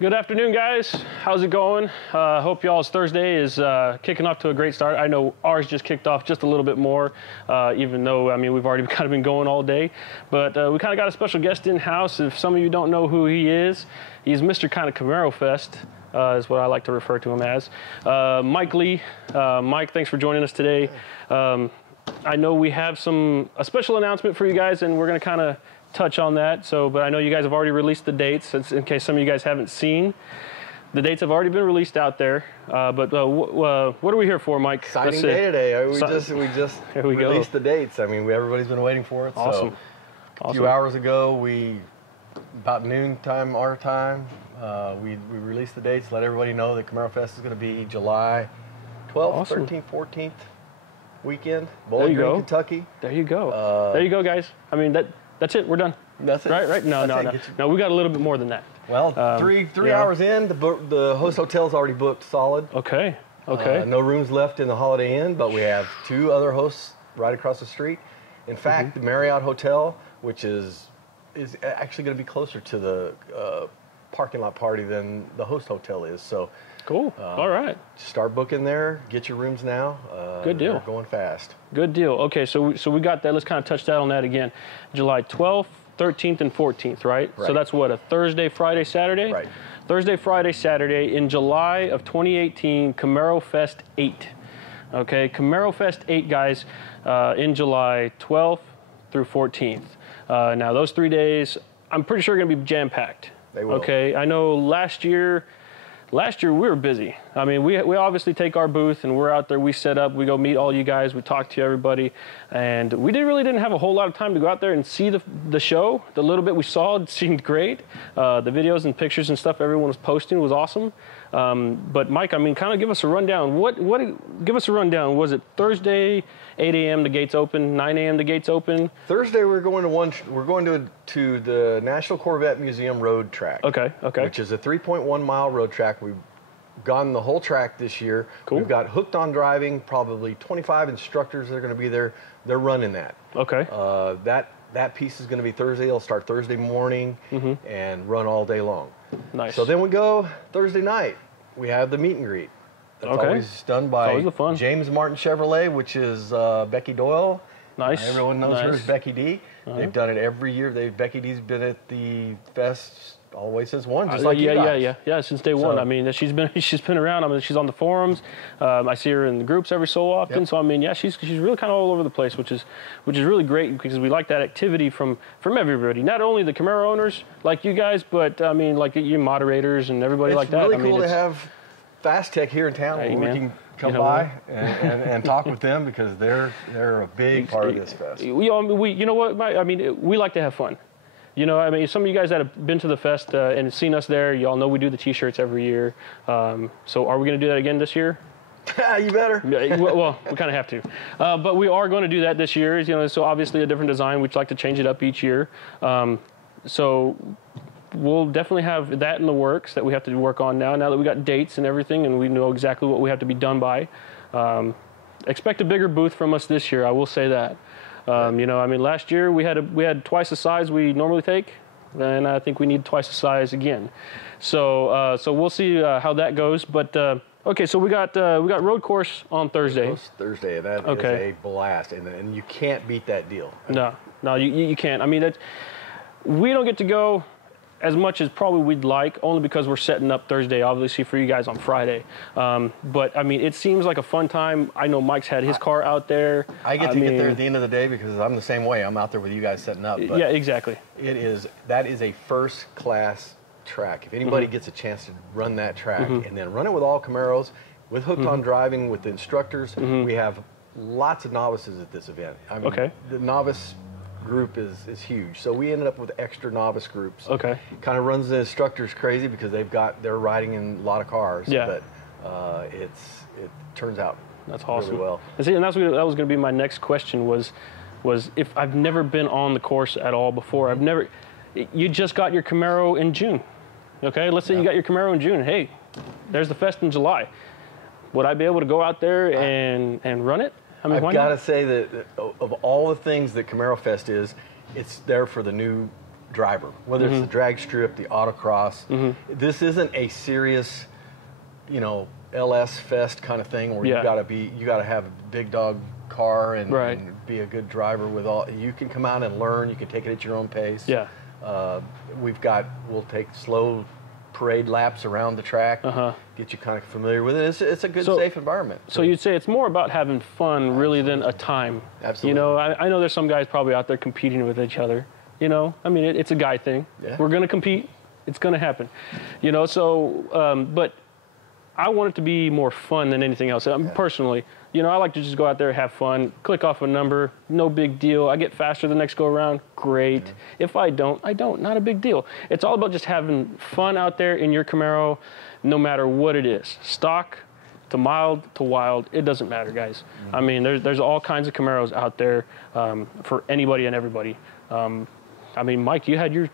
Good afternoon, guys. How's it going? Hope y'all's Thursday is kicking off to a great start. I know ours just kicked off just a little bit more, even though, I mean, we've already kind of been going all day. But we kind of got a special guest in-house. If some of you don't know who he is, he's Mr. kind of Camaro Fest, is what I like to refer to him as. Mike Lee. Mike, thanks for joining us today. I know we have a special announcement for you guys, and we're going to kind of touch on that. But I know you guys have already released the dates. In case some of you guys haven't seen, the dates have already been released out there. What are we here for, Mike? Exciting day today. We just released the dates. I mean, everybody's been waiting for it. Awesome. So a few hours ago, about noon time, our time, we released the dates. Let everybody know that Camaro Fest is going to be July 12th, 13th, 14th weekend. Bowling Green, Kentucky. There you go. There you go, guys. I mean, that's it. We're done. That's it. Right? No. We got a little bit more than that. Well, three hours in, the host hotel's already booked solid. Okay. No rooms left in the Holiday Inn, but we have two other hosts right across the street. In fact, the Marriott Hotel, which is actually going to be closer to the parking lot party than the host hotel is. So cool. All right. Start booking there. Get your rooms now. Good deal. They're going fast. Good deal. Okay, so we got that. Let's kind of touch that on that again. July 12th, 13th, and 14th, right? So that's what, a Thursday, Friday, Saturday? Right. Thursday, Friday, Saturday in July of 2018, Camaro Fest 8. Okay, Camaro Fest 8, guys, in July 12th through 14th. Now, those 3 days, I'm pretty sure are going to be jam-packed. They will. Okay, I know last year we were busy. I mean, we obviously take our booth and we're out there, we set up, we go meet all you guys, we talk to everybody, and we really didn't have a whole lot of time to go out there and see the show. The little bit we saw, it seemed great. The videos and pictures and stuff everyone was posting was awesome. But Mike, I mean, kind of give us a rundown. Give us a rundown. Was it Thursday, 8 a.m. the gates open, 9 a.m. the gates open? Thursday we're going to the National Corvette Museum road track. Okay. Which is a 3.1 mile road track. We've gone the whole track this year. Cool. We've got hooked on driving, probably 25 instructors that are going to be there. They're running that. Okay. That piece is going to be Thursday. It'll start Thursday morning and run all day long. Nice. So then we go Thursday night. We have the meet and greet. That's always done by James Martin Chevrolet, which is Becky Doyle. Nice. Everyone knows her as Becky D. They've done it every year. Becky D's been at the fest all the way since one, just like you guys. Yeah, since day one. I mean, she's been around. I mean, she's on the forums. I see her in the groups every so often. Yep. So I mean, yeah, she's really kind of all over the place, which is really great because we like that activity from everybody. Not only the Camaro owners like you guys, but I mean, like you moderators and everybody like that. It's really cool to have Phastek here in town where we can come by and talk with them because they're a big part of this fest. You know what? I mean, we like to have fun. You know, I mean, some of you guys that have been to the fest and seen us there, y'all know we do the T-shirts every year. So are we going to do that again this year? You better. Well, we kind of have to. But we are going to do that this year. You know, so obviously a different design. We'd like to change it up each year. So we'll definitely have that in the works that we have to work on now that we got dates and everything and we know exactly what we have to be done by. Expect a bigger booth from us this year, I will say that. You know, I mean, last year we had twice the size we normally take, and I think we need twice the size again. So we'll see how that goes. But okay, so we got road course on Thursday. Thursday, that is a blast, and you can't beat that deal. No, you can't. I mean, we don't get to go as much as probably we'd like, only because we're setting up Thursday, obviously, for you guys on Friday. But, I mean, it seems like a fun time. I know Mike's had his car out there. I get to get there at the end of the day because I'm the same way. I'm out there with you guys setting up. But yeah, exactly. That is a first-class track. If anybody gets a chance to run that track and then run it with all Camaros, with hooked on driving, with the instructors, we have lots of novices at this event. I mean, the novice group is huge, so we ended up with extra novice groups. Kind of runs the instructors crazy because they're riding in a lot of cars. But it turns out really well. And see, and that was going to be my next question was if I've never been on the course at all before. You just got your Camaro in June. Okay, let's say you got your Camaro in June. Hey, there's the fest in July. Would I be able to go out there and run it? I mean, I've got to say that of all the things that Camaro Fest is, it's there for the new driver, whether it's the drag strip, the autocross. This isn't a serious, you know, LS Fest kind of thing where you got to have a big dog car and be a good driver with all. You can come out and learn. You can take it at your own pace. Yeah. We'll take slow parade laps around the track, get you kind of familiar with it. It's a good, safe environment. So you'd say it's more about having fun, really, than a time. Absolutely. You know, I know there's some guys probably out there competing with each other. You know, I mean, it's a guy thing. Yeah. We're going to compete. It's going to happen. You know, so, but I want it to be more fun than anything else. Personally, you know, I like to just go out there, have fun, click off a number, no big deal. I get faster the next go around, great. If I don't, not a big deal. It's all about just having fun out there in your Camaro, no matter what it is. Stock to mild to wild, it doesn't matter, guys. I mean, there's all kinds of Camaros out there for anybody and everybody. I mean, Mike, you had your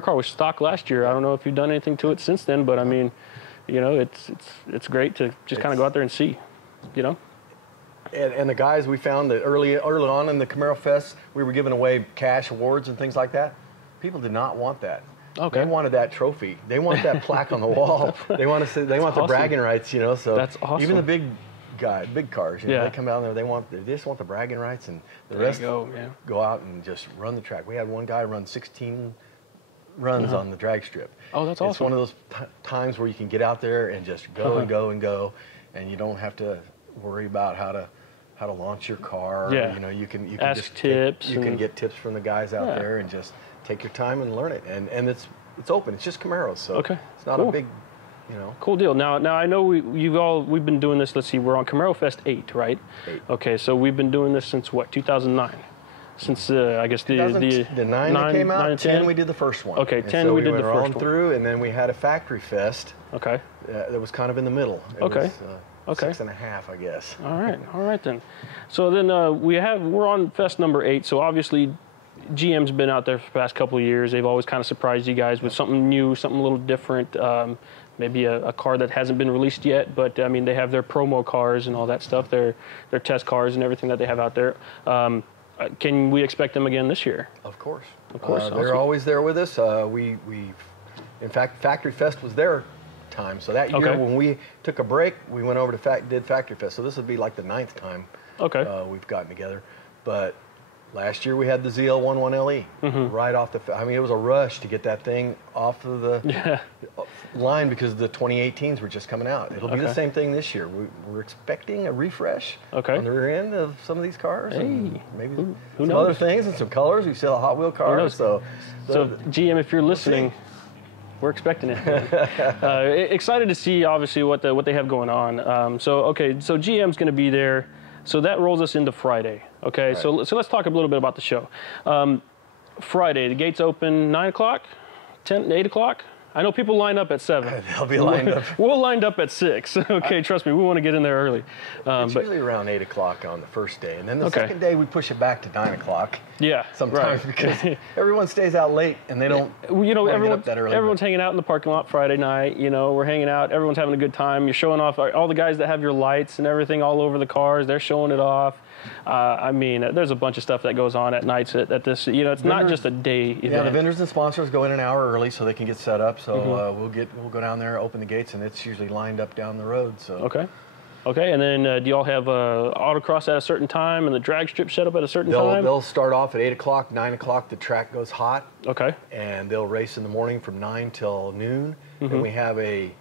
car was stock last year. I don't know if you've done anything to it since then, but I mean, you know, it's great to just kind of go out there and see, you know. And the guys, we found that early on in the Camaro Fest, we were giving away cash awards and things like that. People did not want that. Okay. They wanted that trophy. They want that plaque on the wall. They want to say, they want the bragging rights, you know. So that's awesome. Even the big cars, you know, they come out there, they just want the bragging rights, and the rest go out and just run the track. We had one guy run 16 runs on the drag strip. Oh, that's awesome. It's one of those times where you can get out there and just go and go and go, and you don't have to worry about how to launch your car. Yeah. You know, you can ask just tips. You can get tips from the guys out there and just take your time and learn it. And it's open. It's just Camaros, so it's not a big, you know. Cool deal. Now I know we've been doing this. Let's see, we're on Camaro Fest 8, right? 8. Okay, so we've been doing this since what, 2009? Since I guess the 9 that came out, 10 we did the first one. Okay, and 10 so we did the went first on one. through, and then we had a factory fest. Okay. That was kind of in the middle. It was, 6.5, I guess. All right then. So then we're on Fest number 8. So obviously, GM's been out there for the past couple of years. They've always kind of surprised you guys with something new, something a little different. Maybe a car that hasn't been released yet, but I mean they have their promo cars and all that stuff, their test cars and everything that they have out there. Can we expect them again this year? Of course. Of course. They're always there with us. In fact, Factory Fest was their time. So that year when we took a break, we went over to did Factory Fest. So this would be like the 9th time we've gotten together. But last year we had the ZL11LE right off the. I mean, it was a rush to get that thing off of the line because the 2018s were just coming out. It'll be the same thing this year. We're expecting a refresh on the rear end of some of these cars. Hey, and maybe who some knows? other things and some colors. We sell Hot Wheel cars. So GM, if you're listening, we're expecting it. Excited to see, obviously, what they have going on. So GM's going to be there. So that rolls us into Friday. Okay, so let's talk a little bit about the show. Friday, the gates open 9 o'clock, 8 o'clock. I know people line up at 7. They'll be lined up. We'll line up at 6. Okay, trust me, we want to get in there early. It's usually around 8 o'clock on the first day, and then the second day we push it back to 9 o'clock. Yeah, sometimes because everyone stays out late and they don't. You know, everyone's hanging out in the parking lot Friday night. You know, we're hanging out. Everyone's having a good time. You're showing off all the guys that have your lights and everything all over the cars. They're showing it off. I mean, there's a bunch of stuff that goes on at nights at this. You know, it's not just a day event. Yeah, the vendors and sponsors go in an hour early so they can get set up. So we'll go down there, open the gates, and it's usually lined up down the road. So okay, and then do y'all have autocross at a certain time and the drag strip set up at a certain time? They'll start off at 8 o'clock, 9 o'clock. The track goes hot. Okay. And they'll race in the morning from 9 till noon. Then we have a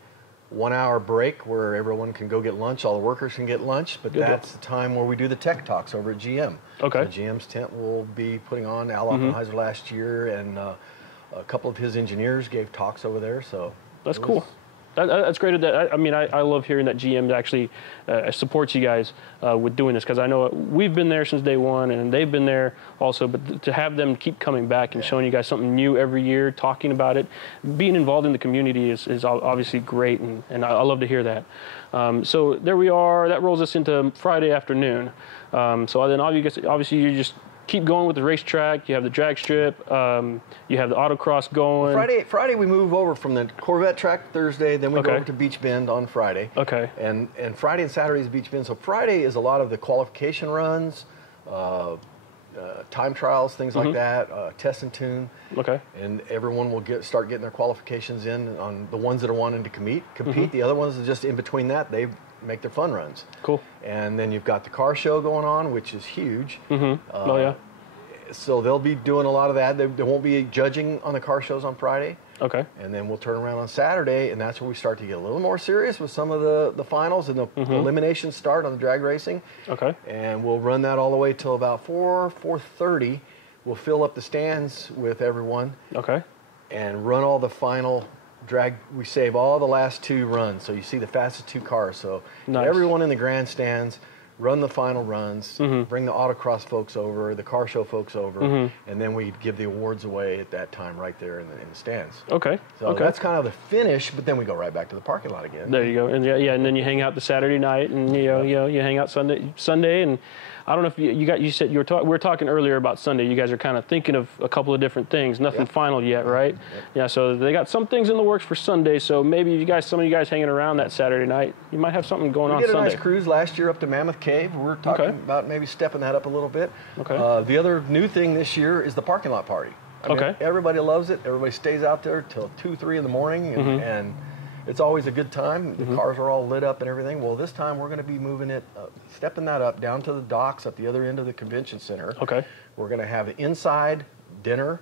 1-hour break where everyone can go get lunch. All the workers can get lunch, but that's the time where we do the tech talks over at GM. Okay. So GM's tent will be putting on. Al Oppenheiser last year, and a couple of his engineers gave talks over there. So that's cool. That's great. I mean, I love hearing that GM actually supports you guys with doing this, because I know we've been there since day one, and they've been there also. But to have them keep coming back and showing you guys something new every year, talking about it, being involved in the community is obviously great, and I love to hear that. So there we are. That rolls us into Friday afternoon. So then obviously you just keep going with the racetrack. You have the drag strip. You have the autocross going. Friday we move over from the Corvette track Thursday. Then we go over to Beach Bend on Friday. Okay. And Friday and Saturday is Beach Bend. So Friday is a lot of the qualification runs. time trials, things like that, test and tune. Okay. And everyone will start getting their qualifications in on the ones that are wanting to compete. The other ones are just in between that. They make their fun runs. Cool. And then you've got the car show going on, which is huge. Oh, yeah. So they'll be doing a lot of that. There won't be judging on the car shows on Friday. Okay. And then we'll turn around on Saturday, and that's where we start to get a little more serious with some of the finals and the eliminations start on the drag racing. Okay. And we'll run that all the way till about 4:30. We'll fill up the stands with everyone. Okay. And run all the final drag. We save all the last 2 runs. So you see the fastest 2 cars. So nice. Everyone in the grandstands, run the final runs, bring the autocross folks over, the car show folks over, and then we give the awards away at that time right there in the stands. Okay. So that's kind of the finish, but then we go right back to the parking lot again. There you go. And yeah, and then you hang out the Saturday night, and you hang out Sunday, and I don't know if you said we were talking earlier about Sunday. You guys are kind of thinking of a couple of different things. Nothing final yet, right? Yep. Yeah. So they got some things in the works for Sunday. So maybe some of you guys hanging around that Saturday night, you might have something going on Sunday. We did a nice cruise last year up to Mammoth Cave. We're talking about maybe stepping that up a little bit. Okay. The other new thing this year is the parking lot party. I mean, everybody loves it. Everybody stays out there till 2, 3 in the morning, and it's always a good time. The cars are all lit up and everything. Well, this time we're going to be moving it, stepping that up down to the docks at the other end of the convention center. Okay. We're going to have an inside dinner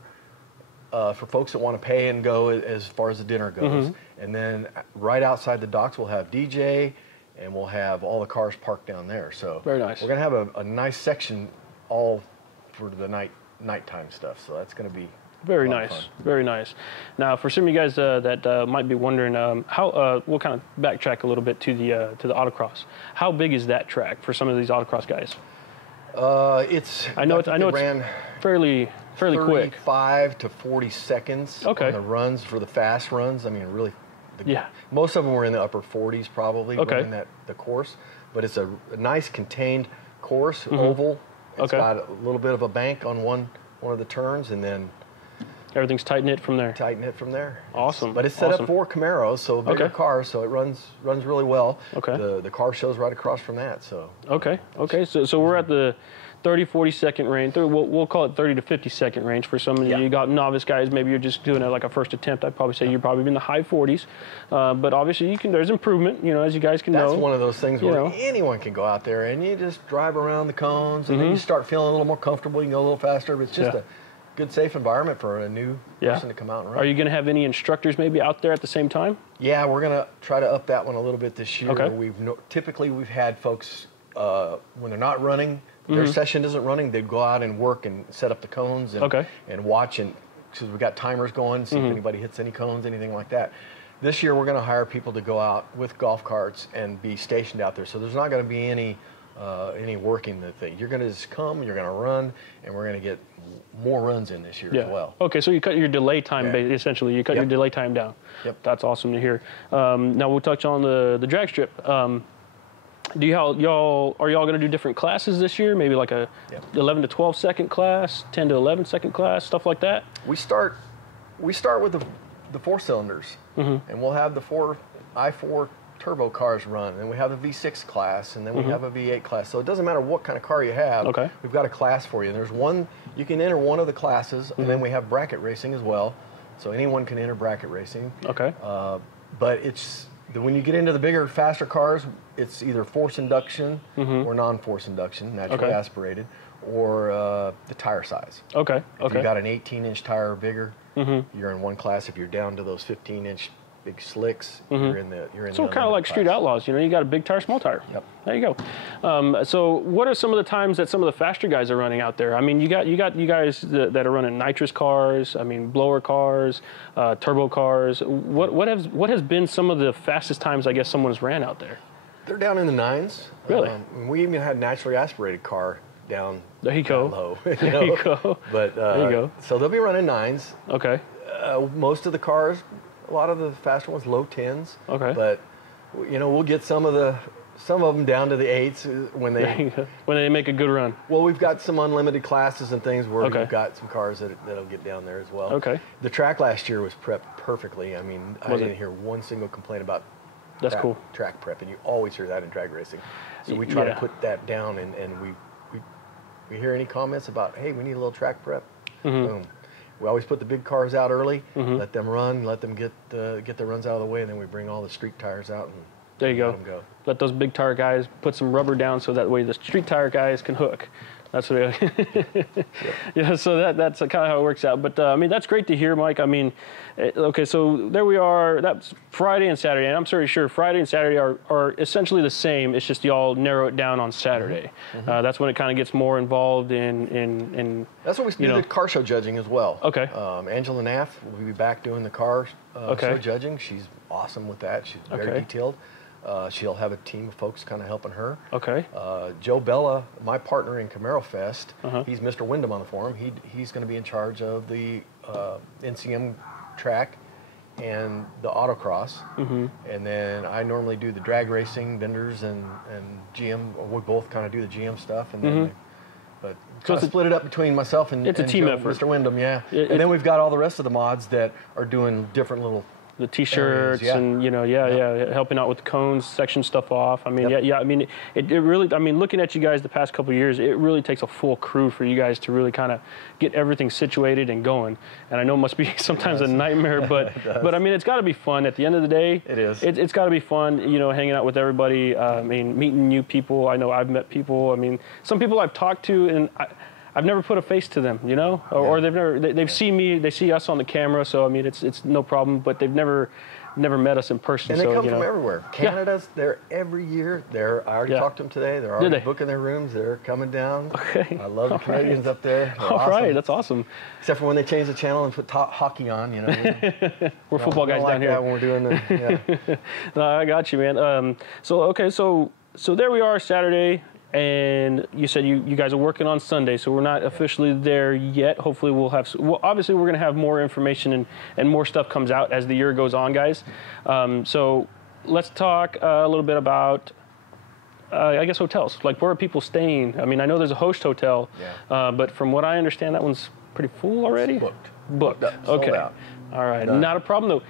for folks that want to pay and go as far as the dinner goes. And then right outside the docks, we'll have DJ, and we'll have all the cars parked down there. So very nice. We're going to have a nice section all for the nighttime stuff. So that's going to be very nice, very nice. Now, for some of you guys that might be wondering, how we'll kind of backtrack a little bit to the autocross. How big is that track for some of these autocross guys? I know it's fairly quick. 35 to 40 seconds on the runs for the fast runs. I mean, really. Most of them were in the upper 40s probably running the course, but it's a nice contained course, oval. It's got a little bit of a bank on one of the turns, and then everything's tight knit from there. Awesome. But it's set up for Camaros, so bigger cars, so it runs really well. Okay. The car show's right across from that. So. Okay. So we're at the 30, 40 second range. We'll call it 30 to 50 second range for some of you. You got novice guys. Maybe you're just doing it like a first attempt. I'd probably say you're probably in the high 40s. But obviously there's improvement. As you guys can know. That's one of those things where anyone can go out there and you just drive around the cones, and then you start feeling a little more comfortable. You can go a little faster. But it's just a good, safe environment for a new person to come out and run. Are you going to have any instructors maybe out there at the same time? Yeah, we're going to try to up that one a little bit this year. Okay. Typically we've had folks when they're not running, their session isn't running, they'd go out and work and set up the cones and watch, and because we've got timers going, see if anybody hits any cones, anything like that. This year we're going to hire people to go out with golf carts and be stationed out there. So there's not going to be any working the thing. You're going to just come, you're going to run, and we're going to get more runs in this year as well. Okay, so you cut your delay time, essentially. You cut your delay time down. Yep. That's awesome to hear. Now we'll touch on the drag strip. Are y'all going to do different classes this year? Maybe like a 11 to 12 second class, 10 to 11 second class, stuff like that? We start with the 4 cylinders, and we'll have the i4 turbo cars run, and we have a V6 class, and then we have a V8 class. So it doesn't matter what kind of car you have. We've got a class for you. And there's one, you can enter one of the classes, and then we have bracket racing as well. So anyone can enter bracket racing. But when you get into the bigger, faster cars, it's either force induction or non-force induction, naturally aspirated, or the tire size. If you've got an 18-inch tire or bigger, you're in one class. If you're down to those 15-inch big slicks, you're in the so kind of like Street Outlaws, you got a big tire, small tire. There you go. So what are some of the times that some of the faster guys are running out there? I mean, you got you guys that are running nitrous cars, I mean blower cars, turbo cars. What has been some of the fastest times I guess someone has ran out there? They're down in the 9s. Really? We even had a naturally aspirated car down there you go. Low. There you go. But there you go. So they'll be running 9s. Okay. Most of the cars, a lot of the faster ones, low 10s. Okay. But we'll get some of them down to the 8s when they make a good run. Well, we've got some unlimited classes and things where we've got some cars that'll get down there as well. Okay. The track last year was prepped perfectly. I mean, I didn't hear one single complaint about track prep, and you always hear that in drag racing. So we try to put that down, and we we hear any comments about, hey, we need a little track prep, boom. We always put the big cars out early, let them run, let them get the runs out of the way, and then we bring all the street tires out and there you let them go. Let those big tire guys put some rubber down so that way the street tire guys can hook. That's what yeah, so that's kind of how it works out. But I mean, that's great to hear, Mike. I mean, okay, so there we are. That's Friday and Saturday, and I'm pretty sure Friday and Saturday are essentially the same. It's just y'all narrow it down on Saturday. That's when it kind of gets more involved in that's what we do, the car show judging as well. Okay. Angela Naff will be back doing the car show judging. She's awesome with that. She's very detailed. She'll have a team of folks kind of helping her. Okay. Joe Bella, my partner in Camaro Fest, he's Mr. Wyndham on the forum. He's going to be in charge of the NCM track and the autocross. And then I normally do the drag racing, vendors, and GM. We both kind of do the GM stuff. And then but kind of split it up between myself and, it's a team Joe, effort. Mr. Wyndham, and then we've got all the rest of the mods that are doing different little the T-shirts and helping out with the cones, section stuff off. I mean, I mean, it really. I mean, looking at you guys the past couple of years, it really takes a full crew for you guys to really kind of get everything situated and going. And I know it must be sometimes a nightmare, but I mean, it's got to be fun. At the end of the day, it is. It's got to be fun. Hanging out with everybody. I mean, meeting new people. I know I've met people. I mean, some people I've talked to and I've never put a face to them, or they've seen me, they see us on the camera, so I mean it's no problem, but they've never met us in person. And they come from everywhere. Canada's there every year. I already talked to them today. They're already booking their rooms. They're coming down. Okay. I love the Canadians up there. All right, that's awesome. Except for when they change the channel and put hockey on, We're football guys down here. That when we're doing the No, I got you, man. So there we are, Saturday. And you said you guys are working on Sunday, so we're not officially there yet. Hopefully we'll have, obviously we're going to have more information and more stuff comes out as the year goes on, guys. So let's talk a little bit about, I guess, hotels. Like, where are people staying? I mean, I know there's a host hotel, but from what I understand, that one's pretty full already? It's Booked. Sold Okay. out. All right. Done. Not a problem, though.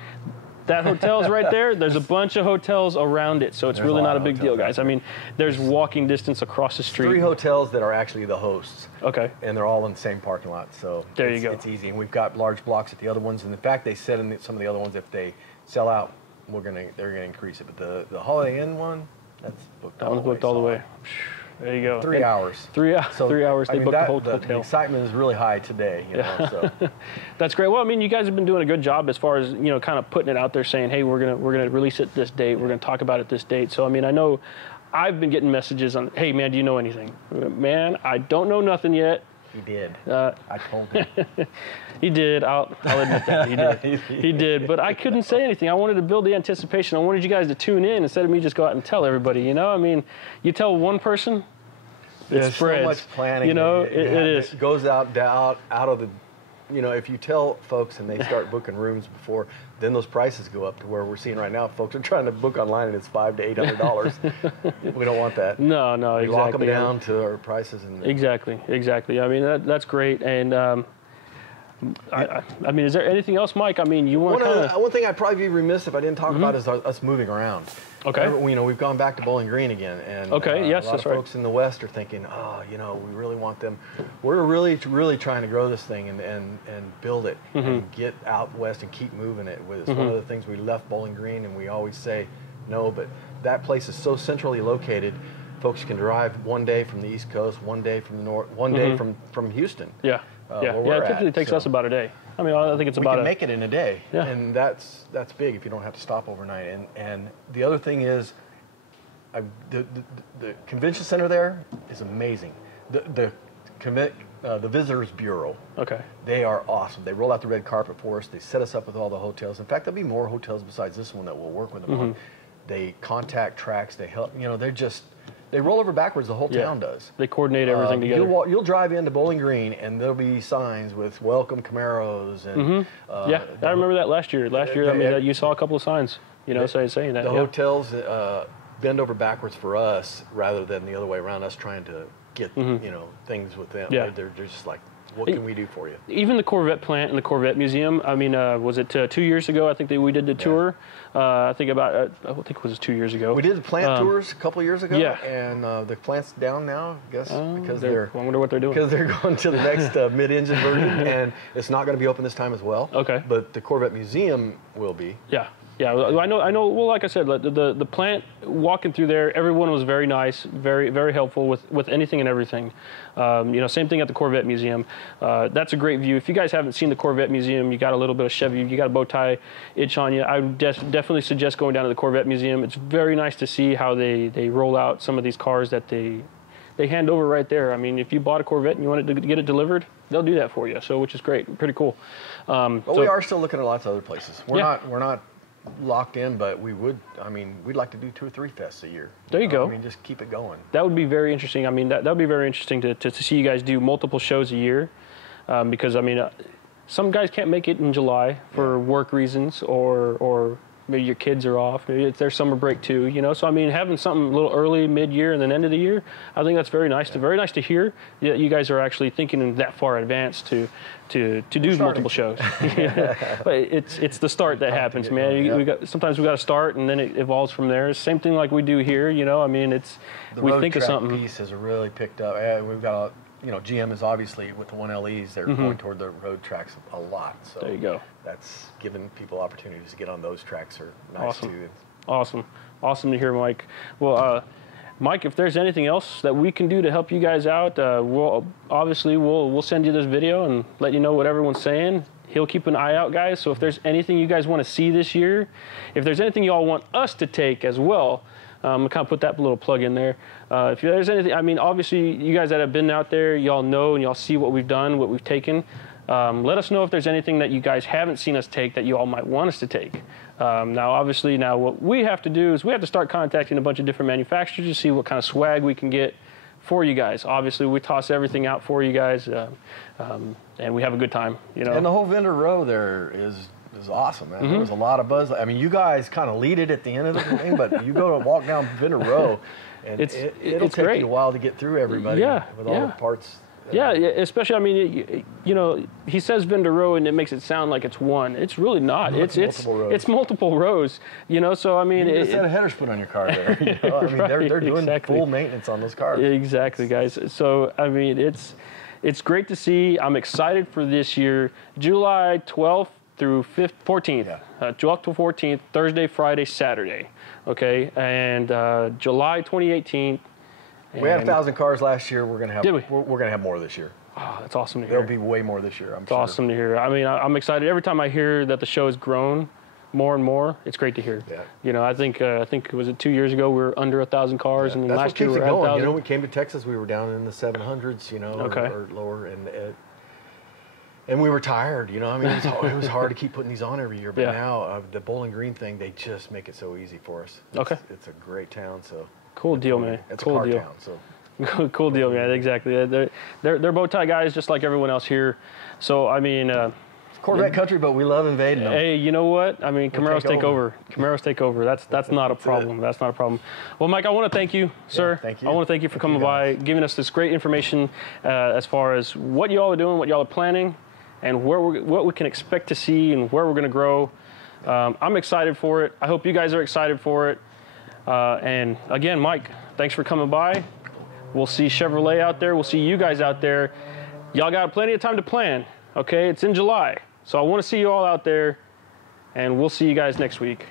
That hotel's right there. There's a bunch of hotels around it, so it's really not a big deal, guys. I mean, there's walking distance across the street. 3 hotels that are actually the hosts. Okay. And they're all in the same parking lot, so there you go. It's easy. And we've got large blocks at the other ones. And in fact, they said in some of the other ones, if they sell out, they're gonna increase it. But the Holiday Inn one, that's booked. That one's booked all the way. There you go. 3 hours. 3 hours. So, 3 hours. They booked the whole hotel. The excitement is really high today. So. That's great. Well, I mean, you guys have been doing a good job as far as kind of putting it out there, saying, "Hey, we're gonna release it this date. We're gonna talk about it this date." So, I mean, I know I've been getting messages on, "Hey, man, do you know anything?" Man, I don't know nothing yet. He did. I told him. He did. I'll admit that. He did. He did. But I couldn't say anything. I wanted to build the anticipation. I wanted you guys to tune in instead of me just go out and tell everybody. I mean, you tell one person, it There's spreads. so much planning. It is. It goes out of the. If you tell folks and they start booking rooms before, then those prices go up to where we're seeing right now. Folks are trying to book online and it's $500 to $800. We don't want that. No, exactly. We lock them down to our prices. Exactly. I mean, that's great. And I mean, is there anything else, Mike? I mean, you want to one thing I'd probably be remiss if I didn't talk about is us moving around. Okay. We've gone back to Bowling Green again, and yes, a lot of folks in the West are thinking, we really want them. We're really, really trying to grow this thing and build it and get out west and keep moving it. It's one of the things we left Bowling Green, and we always say no, but that place is so centrally located. Folks can drive one day from the East Coast, one day from the North, one day from Houston. Yeah. It typically takes us about a day. I mean, I think it's about. We can make it in a day, yeah. And that's big if you don't have to stop overnight. And the other thing is, the convention center there is amazing. The Visitors Bureau. Okay. They are awesome. They roll out the red carpet for us. They set us up with all the hotels. In fact, there'll be more hotels besides this one that we'll work with them on. They contact tracks. They help. They roll over backwards. The whole town does. They coordinate everything together. You'll drive into Bowling Green and there'll be signs with "Welcome Camaros" and I remember that last year. I mean, you saw a couple of signs, saying that. The hotels bend over backwards for us rather than the other way around. Us trying to get things with them. Yeah. They're just like, What can we do for you? Even the Corvette plant and the Corvette museum. I mean, was it 2 years ago? I think we did the tour. I think it was 2 years ago. We did the plant tours a couple years ago. Yeah. And the plant's down now, I guess, because I wonder what they're doing. Because they're going to the next mid-engine version, and it's not going to be open this time as well. Okay. But the Corvette museum will be. Yeah. Yeah, I know. Well, like I said, the plant, walking through there, everyone was very nice, very, very helpful with anything and everything. Same thing at the Corvette Museum. That's a great view. If you guys haven't seen the Corvette Museum, you got a little bit of Chevy, you got a bow tie itch on you, I would definitely suggest going down to the Corvette Museum. It's very nice to see how they roll out some of these cars that they hand over right there. I mean, if you bought a Corvette and you wanted to get it delivered, they'll do that for you. So, which is great, pretty cool. But we are still looking at lots of other places. We're not locked in, but we'd like to do 2 or 3 fests a year. There you go. I mean, just keep it going. That would be very interesting. I mean, that would be very interesting to see you guys do multiple shows a year, because I mean, some guys can't make it in July for work reasons, or maybe your kids are off. Maybe it's their summer break too. So I mean, having something a little early, mid-year, and then end of the year, I think that's very nice. Very nice to hear that you guys are actually thinking that far advance to do multiple shows. But it's the start that happens, man. Sometimes we got to start, and then it evolves from there. Same thing like we do here. I mean, we think of something. The road track piece has really picked up. We've got GM is obviously with the 1LEs, they're going toward the road tracks a lot. So there you go. That's giving people opportunities to get on those tracks are nice too. Awesome to hear, Mike. Well, Mike, if there's anything else that we can do to help you guys out, we'll send you this video and let you know what everyone's saying. He'll keep an eye out, guys. So if there's anything you guys want to see this year, if there's anything you all want us to take as well, we'll kind of put that little plug in there. If there's anything, I mean, obviously, you guys that have been out there, y'all know and y'all see what we've done, what we've taken. Let us know if there's anything that you guys haven't seen us take that you all might want us to take. Now, what we have to do is we have to start contacting a bunch of different manufacturers to see what kind of swag we can get for you guys. Obviously, we toss everything out for you guys, and we have a good time. And the whole vendor row there is awesome, man. There was a lot of buzz. I mean, you guys kind of lead it at the end of the thing, but you go to walk down vendor row, and it'll take great. You a while to get through everybody with all the parts. Yeah, especially, I mean, he says vendor row, and it makes it sound like it's one. It's really not. It's multiple rows. So I mean, you need a set of headers put on your car there. I mean, they're doing full maintenance on those cars. Exactly, guys. So I mean, it's great to see. I'm excited for this year, July 12th through 14th. 12th to 14th, Thursday, Friday, Saturday. Okay, and July 2018. We had 1,000 cars last year. We're gonna have. Did we? We're gonna have more this year. Oh, that's awesome to hear. There'll be way more this year. It's awesome to hear. I mean, I'm excited every time I hear that the show has grown more and more. It's great to hear. Yeah. I think was it 2 years ago we were under 1,000 cars, and then that's last year we were at 1,000. We came to Texas, we were down in the 700s, or lower, and we were tired. I mean, it was hard to keep putting these on every year. But now the Bowling Green thing, they just make it so easy for us. It's a great town. So cool deal, man. It's cool a car deal. town. So. Cool deal, man. Exactly. They're bow tie guys just like everyone else here. So I mean, Corvette country, but we love invading them. Hey, you know what? I mean, Camaros take over. Camaros take over. That's not a problem. That's not a problem. Well, Mike, I want to thank you, sir. Thank you. I want to thank you for coming by, giving us this great information as far as what y'all are doing, what y'all are planning, and what we can expect to see and where we're going to grow. I'm excited for it. I hope you guys are excited for it. And again, Mike, thanks for coming by. We'll see Chevrolet out there. We'll see you guys out there. Y'all got plenty of time to plan, okay? It's in July. So I want to see you all out there, and we'll see you guys next week.